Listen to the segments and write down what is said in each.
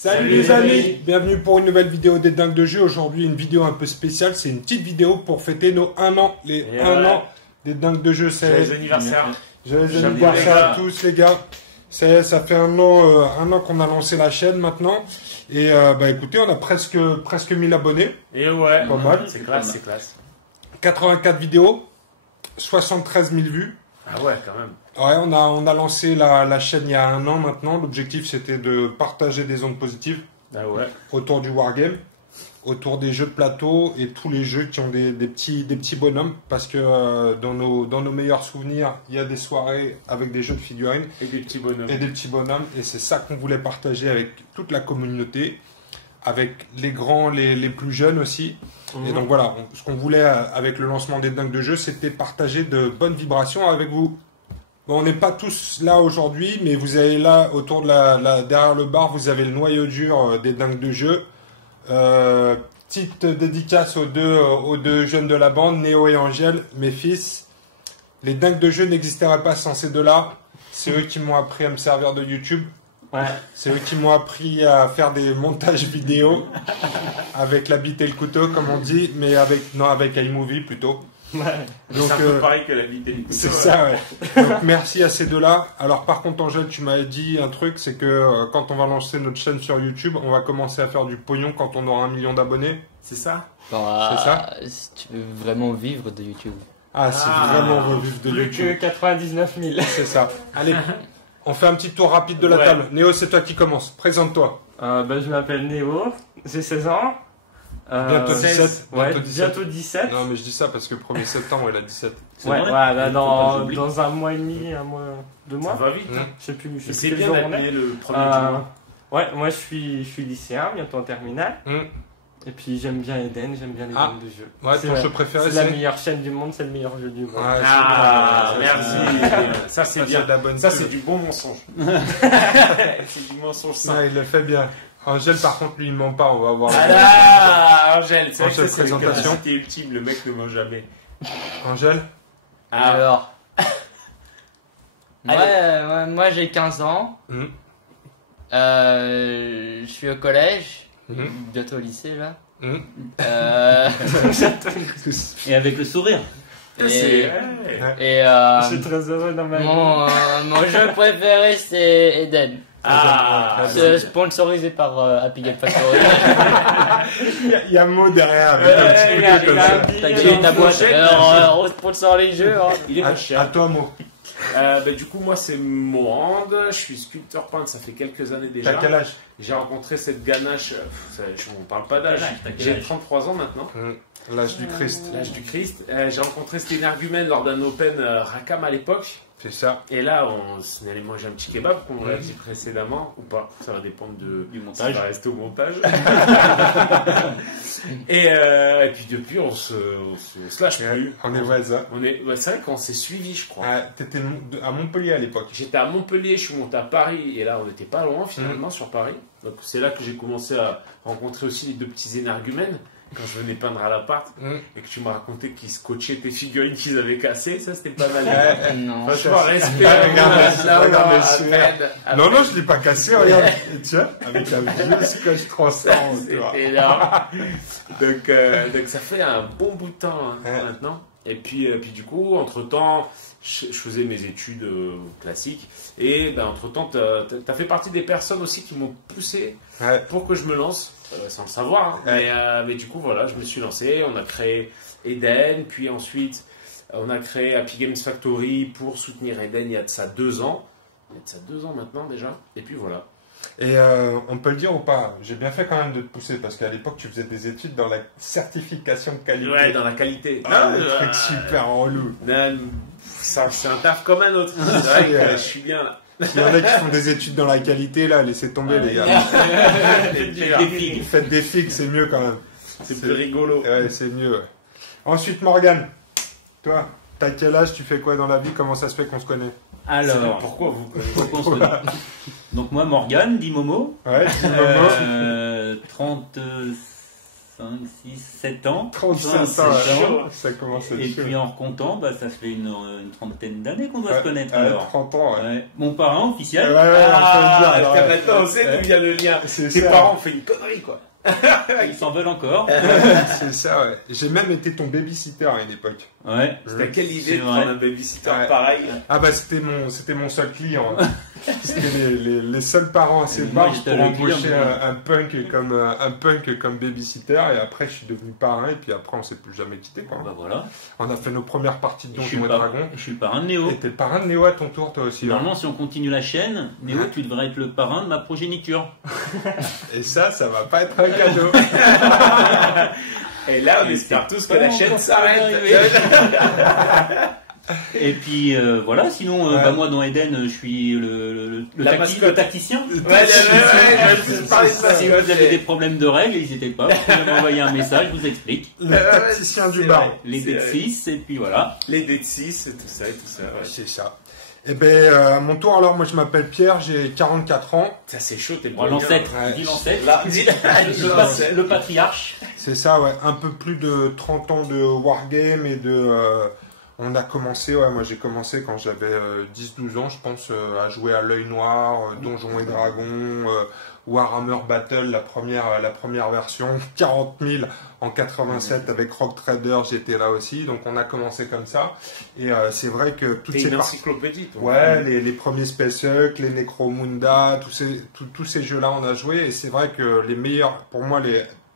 Salut les amis, bienvenue pour une nouvelle vidéo des dingues de jeu. Aujourd'hui une vidéo un peu spéciale, c'est une petite vidéo pour fêter nos 1 an, les 1 an des dingues de jeu. Joyeux anniversaire. Joyeux anniversaire à tous les gars. Ça fait un an qu'on a lancé la chaîne maintenant. Et bah écoutez, on a presque 1000 abonnés. Et ouais, pas mal. C'est classe, c'est classe. 84 vidéos, 73 000 vues. Ah ouais, quand même. Ouais, on a lancé la chaîne il y a 1 an maintenant. L'objectif c'était de partager des ondes positives autour du wargame, autour des jeux de plateau et tous les jeux qui ont des petits bonhommes. Parce que dans nos meilleurs souvenirs, il y a des soirées avec des jeux de figurines. Et des petits bonhommes. Et c'est ça qu'on voulait partager avec toute la communauté, avec les grands, les plus jeunes aussi. Et donc voilà, ce qu'on voulait avec le lancement des dingues de jeu, c'était partager de bonnes vibrations avec vous. Bon, on n'est pas tous là aujourd'hui, mais vous avez là, autour de derrière le bar, vous avez le noyau dur des dingues de jeu. Petite dédicace aux deux jeunes de la bande, Néo et Angèle, mes fils. Les dingues de jeu n'existeraient pas sans ces deux-là. C'est eux qui m'ont appris à me servir de YouTube. Ouais. C'est eux qui m'ont appris à faire des montages vidéo avec la bite et le couteau, comme on dit, mais avec iMovie plutôt. Ouais. Donc, c'est un peu pareil que la bite et le couteau. C'est ça, ouais. Donc, merci à ces deux-là. Alors, par contre, Angèle, tu m'avais dit un truc, c'est que quand on va lancer notre chaîne sur YouTube, on va commencer à faire du pognon quand on aura 1 million d'abonnés. C'est ça? C'est ça? Si tu veux vraiment vivre de YouTube. Ah, c'est vraiment revivre de YouTube. Plus que 99 000. C'est ça. Allez, on fait un petit tour rapide de la table. Néo, c'est toi qui commence. Présente-toi. Je m'appelle Néo, j'ai 16 ans. Bientôt 17. Ouais, bientôt 17. Non, mais je dis ça parce que 1er septembre, il a 17. Ouais, dans un mois et demi, 2 mois. Ça va vite. Je sais plus. C'est bien d'appeler le premier jour. Ouais, moi je suis lycéen, bientôt en terminale. Et puis j'aime bien Eden, j'aime bien les games de jeu. Ouais, ton jeu préféré, c'est la meilleure chaîne du monde, c'est le meilleur jeu du monde. Merci. Ça c'est bien. Ça c'est du bon mensonge. C'est du mensonge simple. Il le fait bien. Angèle, par contre, lui, il ment pas. On va voir. Angèle, c'est vrai que c'est une capacité ultime. Le mec ne ment jamais. Angèle. Alors. Moi, j'ai 15 ans. Je suis au collège. Bientôt au lycée, là. Et avec le sourire. Je suis très heureux dans ma vie. Mon jeu préféré, c'est Eden. C'est sponsorisé par Happy Game Factory. Il y a un mot derrière avec un petit peu comme ça. T'as gagné ta boîte. On sponsor les jeux. Il est pas cher. À toi, Mo. Du coup, moi, c'est Mohand. Je suis sculpteur peintre, ça fait quelques années déjà. T'as quel âge? J'ai rencontré cette ganache. On parle pas d'âge. J'ai 33 ans maintenant. L'âge du Christ. L'âge du Christ. J'ai rencontré cet énergumène lors d'un Open Rakam à l'époque. C'est ça. Et là, on s'est allé manger un petit kebab, comme on l'a dit précédemment, ou pas. Ça va dépendre du montage. Ça va rester au montage. et puis depuis, on se lâche plus. On est voisins. C'est vrai qu'on s'est suivis, je crois. T'étais à Montpellier à l'époque. J'étais à Montpellier, je suis monté à Paris, et là, on n'était pas loin finalement sur Paris. Donc c'est là que j'ai commencé à rencontrer aussi les deux petits énergumènes. Quand je venais peindre à l'appart et que tu m'as raconté qu'ils scotchaient tes figurines qu'ils avaient cassées, ça c'était pas mal. Non. Franchement, respect. Non, je l'ai pas cassé, regarde. Tiens, avec un vieux scotch transparent. C'était énorme. Donc ça fait un bon bout de temps maintenant. Et puis du coup, entre-temps, je faisais mes études classiques. Et entre-temps, tu as fait partie des personnes aussi qui m'ont poussé pour que je me lance. Sans le savoir, mais du coup voilà, je me suis lancé, on a créé Eden, puis ensuite on a créé Happy Games Factory pour soutenir Eden il y a de ça 2 ans. Il y a de ça 2 ans maintenant déjà, et puis voilà. Et on peut le dire ou pas, j'ai bien fait quand même de te pousser, parce qu'à l'époque tu faisais des études dans la certification de qualité. Ouais, dans la qualité. Un truc super relou. C'est un taf comme un autre, c'est vrai que je suis bien là. S'il y en a qui font des études dans la qualité, là, laissez tomber les gars. Faites des figues, c'est mieux quand même. C'est plus rigolo. Ouais, c'est mieux. Ouais. Ensuite, Morgane, toi, t'as quel âge, tu fais quoi dans la vie, comment ça se fait qu'on se connaît? Alors, pourquoi vous Donc moi, Morgane, dit Momo. Ouais, dit Momo. 36 5, 6, 7 ans. 37 ans, ça commence à être Et chaud. puis en comptant, ça fait une trentaine d'années qu'on doit se connaître alors. 30 ans, ouais. Mon parrain officiel. On peut le dire. Maintenant, on sait d'où vient le lien. C'est Tes ça. parents ont fait une connerie, quoi. Ils s'en veulent encore. C'est ça, ouais. J'ai même été ton babysitter à une époque. Ouais. C'était quelle idée de vrai. prendre un babysitter Ouais. pareil? Ah bah c'était mon seul client. Hein. C'était les seuls parents assez Moi, barges j'étais pour le client, embaucher moi. un punk comme babysitter et après je suis devenu parrain et puis après on s'est plus jamais quitté quoi. Bah voilà. On a fait nos premières parties de Je suis Donjons et le Dragons. Je suis le parrain de Néo. Et t'es parrain de Néo à ton tour toi aussi. Hein. Normalement, si on continue la chaîne, Néo, tu devrais être le parrain de ma progéniture. Et ça va pas être un cadeau. Et là, on espère tous que la chaîne s'arrête. Et puis voilà, sinon moi dans Eden je suis le tacticien. Si vous avez des problèmes de règles, n'hésitez pas, vous pouvez m'envoyer un message, je vous explique. Le tacticien du bar. Les dés de 6 et puis voilà. Les dés de 6 et tout ça. Ouais. C'est ça. Et ben à mon tour alors moi je m'appelle Pierre, j'ai 44 ans. Ça c'est chaud, t'es L'ancêtre, Ouais. dis l'ancêtre. Là, Le patriarche. C'est ça, ouais. Un peu plus de 30 ans de wargame et de... on a commencé, moi j'ai commencé quand j'avais 10-12 ans, je pense, à jouer à l'œil noir, Donjons et Dragons, Warhammer Battle, la première version, 40 000 en 87 avec Rock Trader, j'étais là aussi, donc on a commencé comme ça. Et c'est vrai que toutes t'es ces une parties... encyclopédie, toi. Ouais, les premiers Space Hulk, les Necromunda, tous ces jeux-là on a joué, et c'est vrai que les meilleurs, pour moi,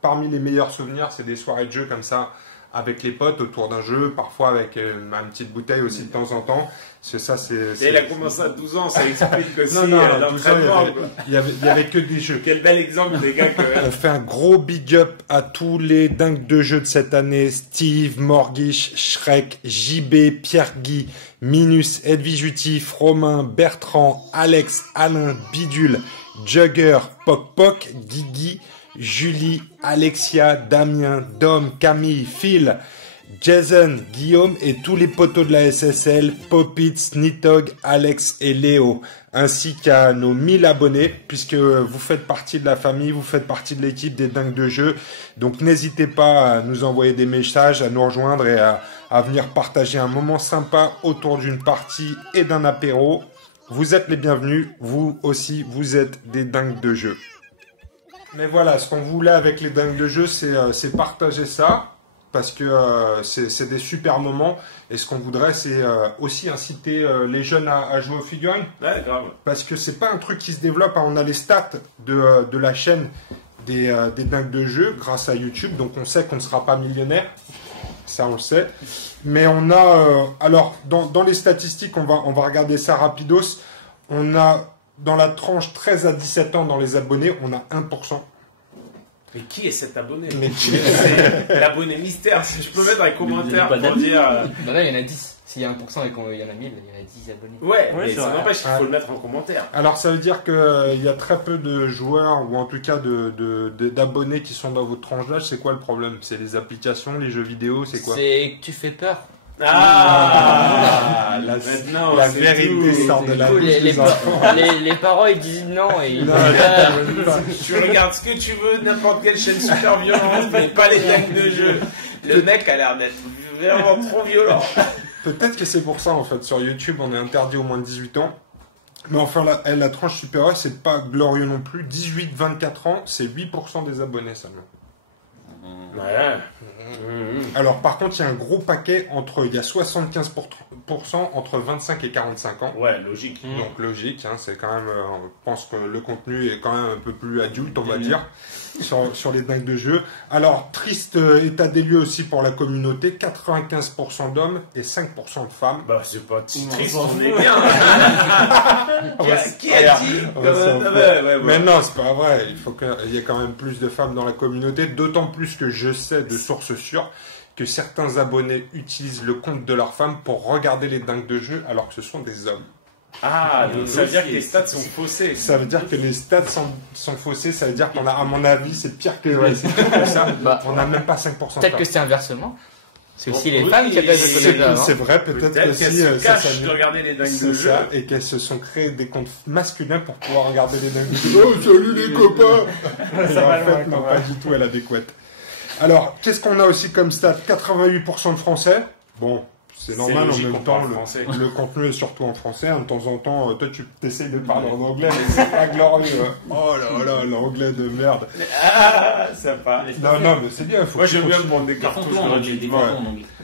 parmi les meilleurs souvenirs, c'est des soirées de jeux comme ça, avec les potes autour d'un jeu, parfois avec une petite bouteille aussi de temps en temps. C'est ça, Et il a commencé à 12 ans, ça explique aussi non, 12 ans, l'entraînement. il y avait que des jeux. Quel bel exemple des gars que... On fait un gros big up à tous les dingues de jeux de cette année. Steve, Morgish, Shrek, JB, Pierre-Guy, Minus, Edvijutif, Romain, Bertrand, Alex, Alain, Bidule, Jugger, Poc Poc, Guigui, Julie, Alexia, Damien, Dom, Camille, Phil, Jason, Guillaume et tous les poteaux de la SSL, Popitz, Nitog, Alex et Léo, ainsi qu'à nos 1000 abonnés, puisque vous faites partie de la famille, vous faites partie de l'équipe des dingues de jeu. Donc n'hésitez pas à nous envoyer des messages, à nous rejoindre et à venir partager un moment sympa autour d'une partie et d'un apéro. Vous êtes les bienvenus, vous aussi, vous êtes des dingues de jeu. Mais voilà, ce qu'on voulait avec les dingues de jeu, c'est partager ça, parce que c'est des super moments. Et ce qu'on voudrait, c'est aussi inciter les jeunes à jouer aux figurines. Ouais, grave. Parce que c'est pas un truc qui se développe. On a les stats de la chaîne des dingues de jeu grâce à YouTube. Donc on sait qu'on ne sera pas millionnaire. Ça, on le sait. Mais on a... alors, dans les statistiques, on va regarder ça rapidos. On a... Dans la tranche 13 à 17 ans, dans les abonnés, on a 1%. Mais qui est cet abonné? Mais qui est l'abonné mystère? Si je peux mettre dans les commentaires pour dire... Bah là, il y en a 10. S'il y a 1% et qu'il y en a 1000, il y en a 10 abonnés. Ouais, mais ça n'empêche qu'il faut le mettre en commentaire. Alors ça veut dire qu'il y a très peu de joueurs, ou en tout cas d'abonnés qui sont dans votre tranche d'âge. C'est quoi le problème? C'est les applications, les jeux vidéo, c'est quoi? C'est que tu fais peur. La vérité sort de la bouche des enfants. Les parents ils disent non et ils tu regardes ce que tu veux, n'importe quelle chaîne super violente, mais pas les dingues de jeu. Le mec a l'air d'être vraiment trop violent. Peut-être que c'est pour ça en fait. Sur YouTube, on est interdit au moins de 18 ans. Mais enfin, la tranche supérieure, c'est pas glorieux non plus. 18-24 ans, c'est 8% des abonnés seulement. Ouais. Alors par contre, il y a un gros paquet il y a 75% entre 25 et 45 ans. Ouais, logique. Donc logique, hein, c'est quand même, je pense que le contenu est quand même un peu plus adulte, on va dire, sur les dingues de jeu. Alors, triste état des lieux aussi pour la communauté, 95% d'hommes et 5% de femmes. Bah c'est pas si triste, on est bien. Qui a dit Mais non, c'est pas vrai, il faut qu'il y ait quand même plus de femmes dans la communauté, d'autant plus que je sais de sources sûres que certains abonnés utilisent le compte de leur femme pour regarder les dingues de jeu alors que ce sont des hommes. Ah, donc ça veut dire que les stats sont faussés. Ça veut dire que les stats sont faussés, ça veut dire qu'on a, à mon avis, c'est pire que ça. On n'a même pas 5%. Peut-être que c'est inversement. C'est aussi les femmes qui appellent ce C'est vrai, peut-être que si qu'elles se cachent de regarder les dingues de jeu. Et qu'elles se sont créées des comptes masculins pour pouvoir regarder les dingues de jeu. Oh, salut les copains. Ça en fait, non, pas du tout à l'adéquate. Alors, qu'est-ce qu'on a aussi comme stat? 88% de français. Bon, c'est normal, en même temps, le contenu est surtout en français. De temps en temps, toi, tu t'essayes de parler en anglais, mais c'est pas glorieux. Oh là là, l'anglais de merde. Ah, sympa. Non, mais c'est bien. Moi, j'aime bien le monde des cartons.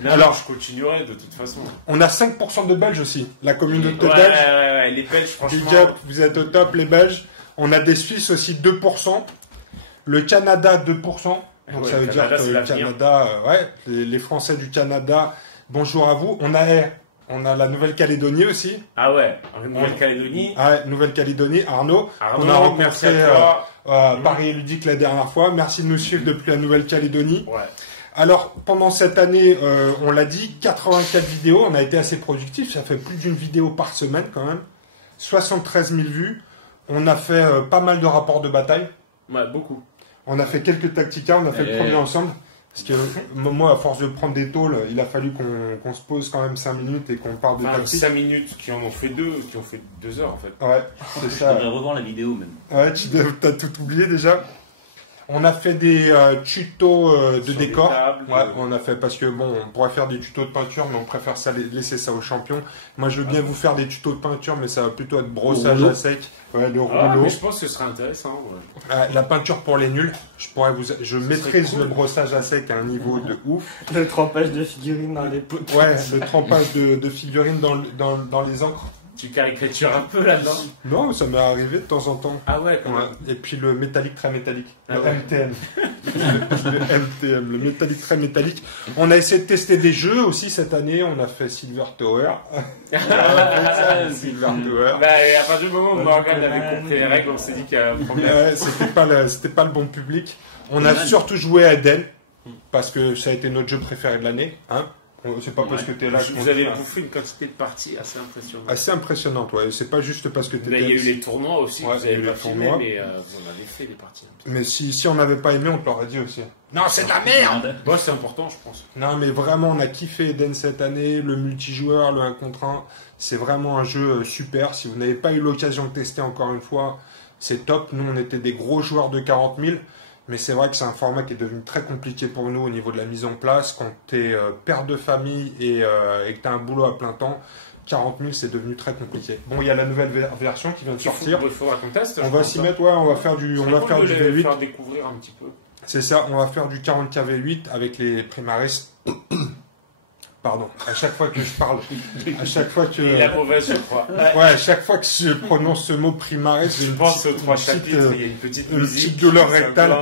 Alors, je continuerai de toute façon. On a 5% de Belges aussi. La communauté belge. Ouais, les Belges, franchement. Big up, vous êtes au top, les Belges. On a des Suisses aussi, 2%. Le Canada, 2%. Donc ça veut dire que le Canada, les Français du Canada, bonjour à vous. On a la Nouvelle-Calédonie aussi. Ah ouais, Nouvelle-Calédonie. Ah, Nouvelle-Calédonie, Arnaud. On a rencontré Paris Ludique la dernière fois. Merci de nous suivre depuis la Nouvelle-Calédonie. Ouais. Alors, pendant cette année, on l'a dit, 84 vidéos. On a été assez productifs. Ça fait plus d'une vidéo par semaine quand même. 73 000 vues. On a fait pas mal de rapports de bataille. Ouais, beaucoup. On a fait quelques tacticas, on a fait le premier ensemble. Parce que moi, à force de prendre des tôles, il a fallu qu'on se pose quand même 5 minutes et qu'on parle de tactique. 5 minutes qui en ont fait 2, qui ont fait 2 heures en fait. Ouais, c'est ça. Je devrais revoir la vidéo même. Ouais, tu as tout oublié déjà. On a fait des tutos de décor. Ouais, on a fait parce que bon, on pourrait faire des tutos de peinture, mais on préfère laisser ça aux champions. Moi, je veux bien vous faire des tutos de peinture, mais ça va plutôt être brossage à sec. Ouais, le rouleau. Mais je pense que ce serait intéressant. Ouais. La peinture pour les nuls. Je maîtrise le brossage à sec à un niveau de ouf. Le trempage de figurines dans les pots. Ouais, le trempage de figurines dans les encres. Tu caricatures un peu là-dedans? Non, ça m'est arrivé de temps en temps. Ah ouais, quand même. Et puis le métallique très métallique. Le MTM. Le MTM, le métallique très métallique. On a essayé de tester des jeux aussi cette année. On a fait Silver Tower. Silver Tower. Et à partir du moment où Morgan avait compris les règles, on s'est dit qu'il y avait un problème. C'était pas le bon public. On a surtout joué à Eden. Parce que ça a été notre jeu préféré de l'année. Hein. C'est pas parce que tu es là. Vous avez bouffé une quantité de parties assez impressionnante. Assez impressionnante, ouais. C'est pas juste parce que tu étais. Il y a eu les tournois aussi, vous avez pas filmé, mais vous en avez fait des parties. Mais si on n'avait pas aimé, on te l'aurait dit aussi. Non, c'est de la merde. Bon, c'est important, je pense. Non, mais vraiment, on a kiffé Eden cette année. Le multijoueur, le 1 contre 1, c'est vraiment un jeu super. Si vous n'avez pas eu l'occasion de tester encore une fois, c'est top. Nous, on était des gros joueurs de 40 000. Mais c'est vrai que c'est un format qui est devenu très compliqué pour nous au niveau de la mise en place. Quand tu es père de famille et que tu as un boulot à plein temps, 40 000, c'est devenu très compliqué. Bon, il y a la nouvelle version qui vient de sortir. Il faudra qu'on teste. On va s'y mettre, ouais, on va faire du V8. Faire découvrir un petit peu. C'est ça, on va faire du 40K V8 avec les primaris. Pardon, à chaque fois que je parle, à chaque fois que... Il a mauvaise, je crois. Ouais, à chaque fois que je prononce ce mot primaris, je pense aux 3 chapitres, il y a une petite douleur rectale.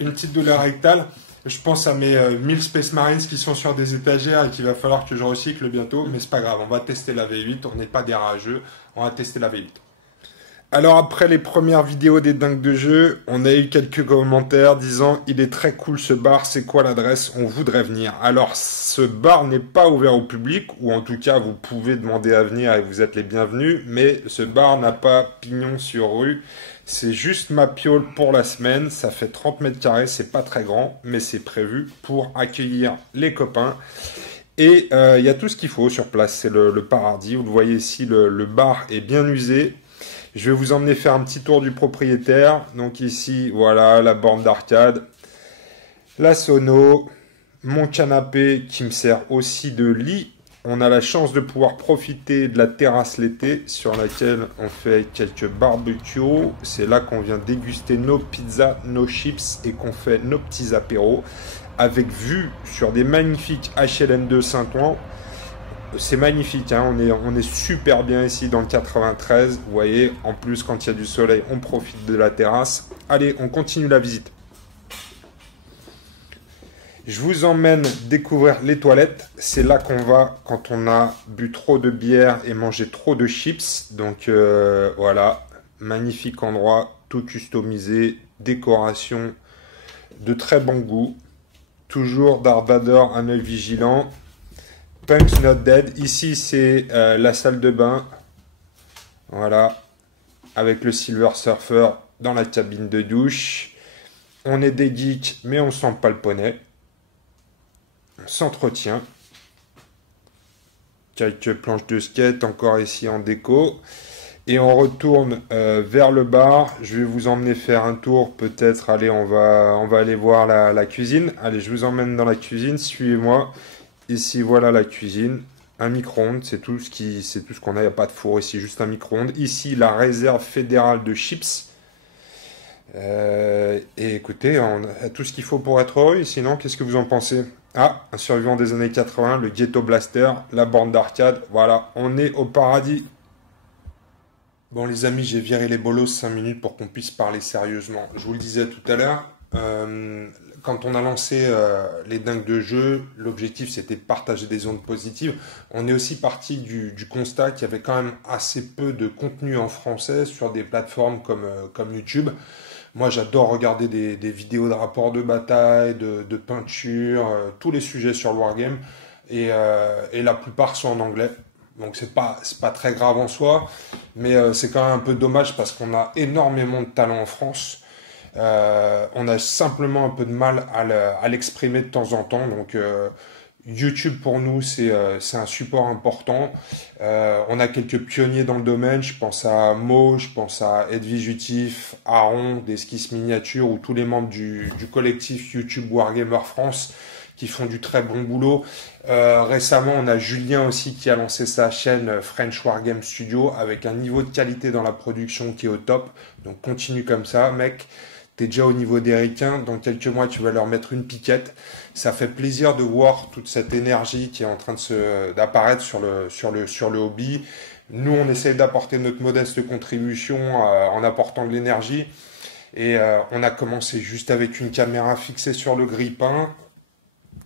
Une petite douleur rectale. Je pense à mes 1000 Space Marines qui sont sur des étagères et qu'il va falloir que je recycle bientôt, mais c'est pas grave, on va tester la V8, on n'est pas des rageux, on va tester la V8. Alors après les premières vidéos des dingues de jeu, on a eu quelques commentaires disant « Il est très cool ce bar, c'est quoi l'adresse? On voudrait venir. » Alors ce bar n'est pas ouvert au public, ou en tout cas vous pouvez demander à venir et vous êtes les bienvenus, mais ce bar n'a pas pignon sur rue. C'est juste ma piole pour la semaine, ça fait 30 mètres carrés, c'est pas très grand, mais c'est prévu pour accueillir les copains. Et il y a tout ce qu'il faut sur place, c'est le paradis. Vous le voyez ici, le bar est bien usé. Je vais vous emmener faire un petit tour du propriétaire. Donc ici, voilà, la borne d'arcade, la sono, mon canapé qui me sert aussi de lit. On a la chance de pouvoir profiter de la terrasse l'été sur laquelle on fait quelques barbecues. C'est là qu'on vient déguster nos pizzas, nos chips et qu'on fait nos petits apéros avec vue sur des magnifiques HLM2 Saint-Ouen. C'est magnifique, hein, on est super bien ici dans le 93. Vous voyez, en plus quand il y a du soleil, on profite de la terrasse. Allez, on continue la visite. Je vous emmène découvrir les toilettes. C'est là qu'on va quand on a bu trop de bière et mangé trop de chips. Donc voilà, magnifique endroit, tout customisé, décoration de très bon goût. Toujours Darth Vader, un œil vigilant. Punk's Not Dead. Ici, c'est la salle de bain. Voilà. Avec le Silver Surfer dans la cabine de douche. On est des geeks, mais on sent pas le poney. On s'entretient. Quelques planches de skate encore ici en déco. Et on retourne vers le bar. Je vais vous emmener faire un tour. Peut-être, allez, on va aller voir la cuisine. Allez, je vous emmène dans la cuisine. Suivez-moi. Ici, voilà la cuisine. Un micro-ondes, c'est tout ce qu'on a. Il n'y a pas de four ici, juste un micro-ondes. Ici, la réserve fédérale de chips. Et écoutez, on a tout ce qu'il faut pour être heureux. Sinon, qu'est-ce que vous en pensez? Ah, un survivant des années 80, le Ghetto Blaster, la borne d'arcade. Voilà, on est au paradis. Bon les amis, j'ai viré les bolos 5 minutes pour qu'on puisse parler sérieusement. Je vous le disais tout à l'heure, quand on a lancé les dingues de jeu, l'objectif c'était de partager des ondes positives. On est aussi parti du constat qu'il y avait quand même assez peu de contenu en français sur des plateformes comme YouTube. Moi j'adore regarder des vidéos de rapports de bataille, de peinture, tous les sujets sur le Wargame, et la plupart sont en anglais. Donc c'est pas très grave en soi, mais c'est quand même un peu dommage parce qu'on a énormément de talent en France. On a simplement un peu de mal à l'exprimer de temps en temps. Donc YouTube pour nous c'est un support important. On a quelques pionniers dans le domaine. Je pense à Mo, je pense à Edwige Utif, Aaron, des Skis Miniatures ou tous les membres du collectif YouTube Wargamer France qui font du très bon boulot. Récemment, on a Julien aussi qui a lancé sa chaîne French Wargame Studio avec un niveau de qualité dans la production qui est au top. Donc continue comme ça, mec. T'es déjà au niveau des ricains. Dans quelques mois, tu vas leur mettre une piquette. Ça fait plaisir de voir toute cette énergie qui est en train d'apparaître sur le hobby. Nous, on essaie d'apporter notre modeste contribution en apportant de l'énergie. Et on a commencé juste avec une caméra fixée sur le grille-pain.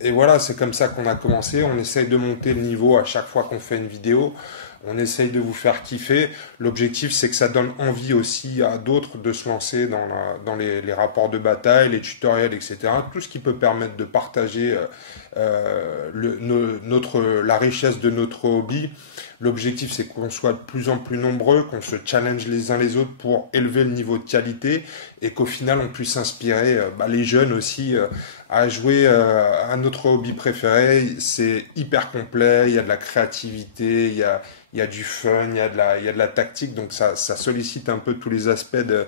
Et voilà, c'est comme ça qu'on a commencé. On essaye de monter le niveau à chaque fois qu'on fait une vidéo. On essaye de vous faire kiffer. L'objectif, c'est que ça donne envie aussi à d'autres de se lancer dans les rapports de bataille, les tutoriels, etc. Tout ce qui peut permettre de partager la richesse de notre hobby. L'objectif, c'est qu'on soit de plus en plus nombreux, qu'on se challenge les uns les autres pour élever le niveau de qualité et qu'au final, on puisse inspirer les jeunes aussi à jouer à notre hobby préféré. C'est hyper complet, il y a de la créativité, il y a du fun, il y a de la tactique, donc ça sollicite un peu tous les aspects de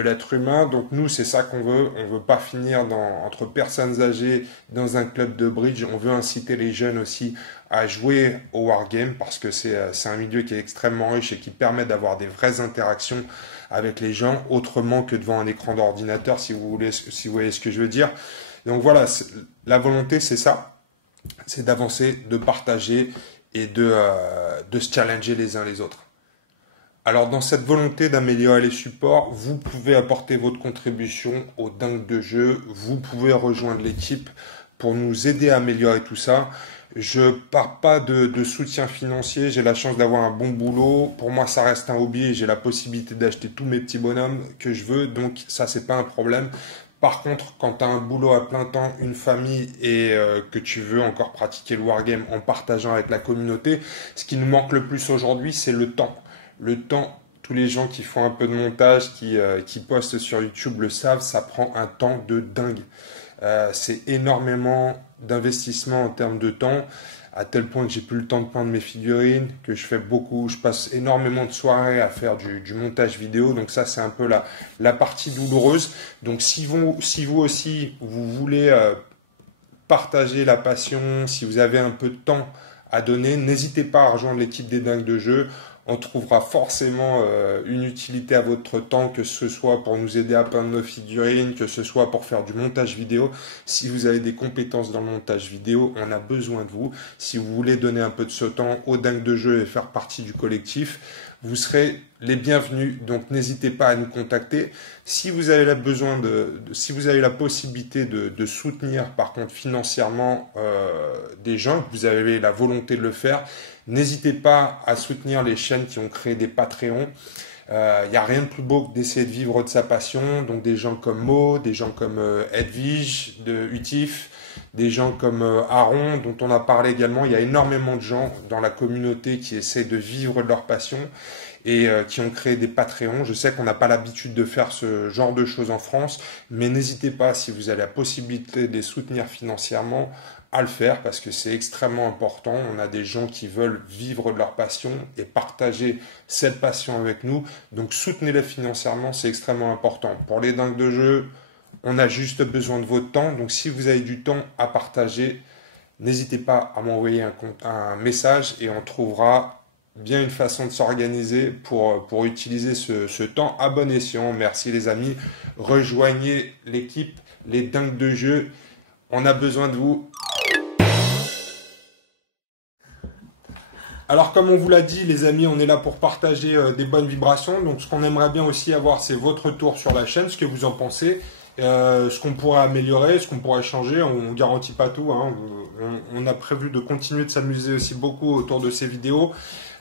l'être humain. Donc nous, c'est ça qu'on veut. On veut pas finir entre personnes âgées dans un club de bridge. On veut inciter les jeunes aussi à jouer au wargame parce que c'est un milieu qui est extrêmement riche et qui permet d'avoir des vraies interactions avec les gens autrement que devant un écran d'ordinateur, si vous voyez ce que je veux dire. Donc voilà, la volonté, c'est ça. C'est d'avancer, de partager et de se challenger les uns les autres. Alors dans cette volonté d'améliorer les supports, vous pouvez apporter votre contribution aux dingues de jeu, vous pouvez rejoindre l'équipe pour nous aider à améliorer tout ça. Je pars pas de soutien financier, j'ai la chance d'avoir un bon boulot. Pour moi, ça reste un hobby et j'ai la possibilité d'acheter tous mes petits bonhommes que je veux, donc ça, c'est pas un problème. Par contre, quand tu as un boulot à plein temps, une famille et que tu veux encore pratiquer le wargame en partageant avec la communauté, ce qui nous manque le plus aujourd'hui, c'est le temps. Le temps, tous les gens qui font un peu de montage, qui postent sur YouTube le savent, ça prend un temps de dingue. C'est énormément d'investissement en termes de temps, à tel point que j'ai plus le temps de peindre mes figurines, que je passe énormément de soirées à faire du montage vidéo, donc ça c'est un peu la partie douloureuse. Donc si vous aussi vous voulez partager la passion, si vous avez un peu de temps à donner, n'hésitez pas à rejoindre l'équipe des dingues de jeu. On trouvera forcément une utilité à votre temps, que ce soit pour nous aider à peindre nos figurines, que ce soit pour faire du montage vidéo. Si vous avez des compétences dans le montage vidéo, on a besoin de vous. Si vous voulez donner un peu de ce temps aux dingues de jeu et faire partie du collectif, vous serez les bienvenus. Donc n'hésitez pas à nous contacter. Si vous avez besoin si vous avez la possibilité de soutenir par contre financièrement des gens, que vous avez la volonté de le faire, n'hésitez pas à soutenir les chaînes qui ont créé des Patreons. Il n'y a rien de plus beau que d'essayer de vivre de sa passion. Donc des gens comme Mo, des gens comme Edwige de Utif, des gens comme Aaron dont on a parlé également. Il y a énormément de gens dans la communauté qui essaient de vivre de leur passion. et qui ont créé des Patreons. Je sais qu'on n'a pas l'habitude de faire ce genre de choses en France, mais n'hésitez pas, si vous avez la possibilité de les soutenir financièrement, à le faire parce que c'est extrêmement important. On a des gens qui veulent vivre de leur passion et partager cette passion avec nous. Donc soutenez-les financièrement, c'est extrêmement important. Pour les dingues de jeu, on a juste besoin de votre temps. Donc si vous avez du temps à partager, n'hésitez pas à m'envoyer un message et on trouvera bien une façon de s'organiser pour utiliser ce temps à bon escient. Merci les amis. Rejoignez l'équipe, les dingues de jeu. On a besoin de vous. Alors comme on vous l'a dit les amis, on est là pour partager des bonnes vibrations. Donc ce qu'on aimerait bien aussi avoir, c'est votre retour sur la chaîne, ce que vous en pensez, ce qu'on pourrait améliorer, ce qu'on pourrait changer. On ne garantit pas tout, hein. On a prévu de continuer de s'amuser aussi beaucoup autour de ces vidéos.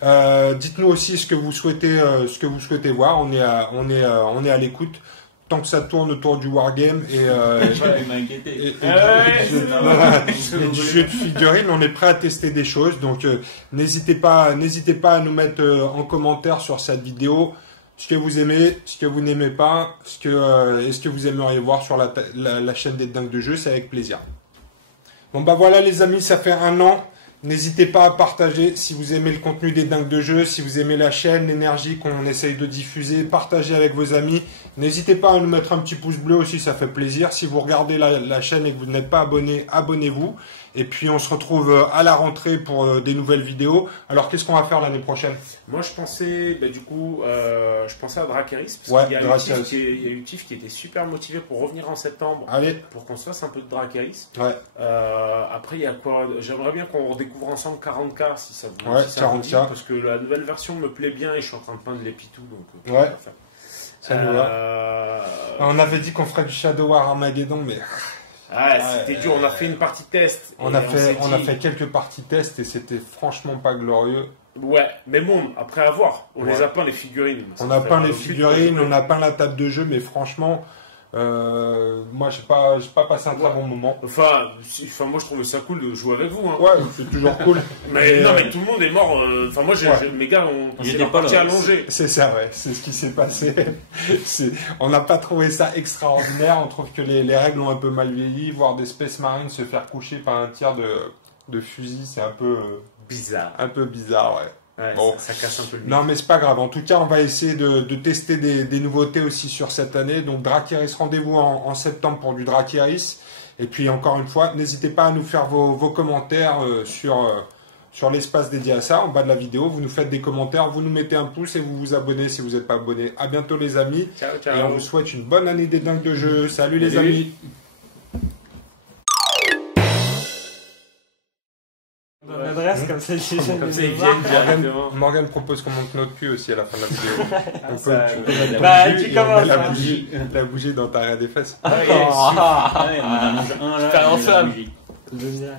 Dites-nous aussi ce que vous souhaitez voir. On est à l'écoute. Tant que ça tourne autour du wargame et du jeu de figurines, on est prêt à tester des choses. Donc n'hésitez pas à nous mettre en commentaire sur cette vidéo ce que vous aimez, ce que vous n'aimez pas, ce que vous aimeriez voir sur la chaîne des dingues de jeu, c'est avec plaisir. Bon bah voilà les amis, ça fait 1 an. N'hésitez pas à partager si vous aimez le contenu des dingues de jeu, si vous aimez la chaîne, l'énergie qu'on essaye de diffuser, partagez avec vos amis. N'hésitez pas à nous mettre un petit pouce bleu aussi, ça fait plaisir. Si vous regardez la chaîne et que vous n'êtes pas abonné, abonnez-vous. Et puis on se retrouve à la rentrée pour des nouvelles vidéos. Alors qu'est-ce qu'on va faire l'année prochaine? Moi je pensais, je pensais à Dracaris, parce ouais, qu'il y a Utif qui était super motivé pour revenir en septembre. Allez. Pour qu'on se fasse un peu de Dracaris. Ouais. Après il y a quoi? J'aimerais bien qu'on redécouvre ensemble 40K si ça vous, ouais, si ça 40K. vous dit, parce que la nouvelle version me plaît bien et je suis en train de peindre les pitous. Donc, ouais. Ça nous va. On avait dit qu'on ferait du Shadow War Armageddon, mais... Ah, c'était dur, on a fait une partie test. On a fait quelques parties test et c'était franchement pas glorieux. Ouais, mais bon, après avoir, on les a peint les figurines. On a peint les figurines, on a peint la table de jeu, mais franchement, moi j'ai pas passé un très bon moment. Enfin, moi je trouvais ça cool de jouer avec vous. Hein. Ouais, c'est toujours cool. mais non, mais tout le monde est mort. Enfin, moi, mes gars, on s'est parti allongé. C'est ça, ouais, c'est ce qui s'est passé. On n'a pas trouvé ça extraordinaire. On trouve que les règles ont un peu mal vieilli. Voir des Space Marines se faire coucher par un tir de fusil, c'est un peu bizarre. Un peu bizarre, ouais. Ouais, bon. ça casse un peu le mythe. Non, mais c'est pas grave. En tout cas, on va essayer de tester des nouveautés aussi sur cette année. Donc, Dracaris, rendez-vous en septembre pour du Dracaris. Et puis, encore une fois, n'hésitez pas à nous faire vos commentaires sur l'espace dédié à ça, en bas de la vidéo. Vous nous faites des commentaires, vous nous mettez un pouce et vous vous abonnez si vous n'êtes pas abonné. À bientôt, les amis. Ciao, ciao. Et on vous souhaite une bonne année des dingues de jeu. Salut les amis. L'adresse comme ça, ils viennent directement. Morgane propose qu'on monte notre cul aussi à la fin de la vidéo. Tu commences. La bougie dans ta des fesses. Ah, ouais, on en mange un là. Génial.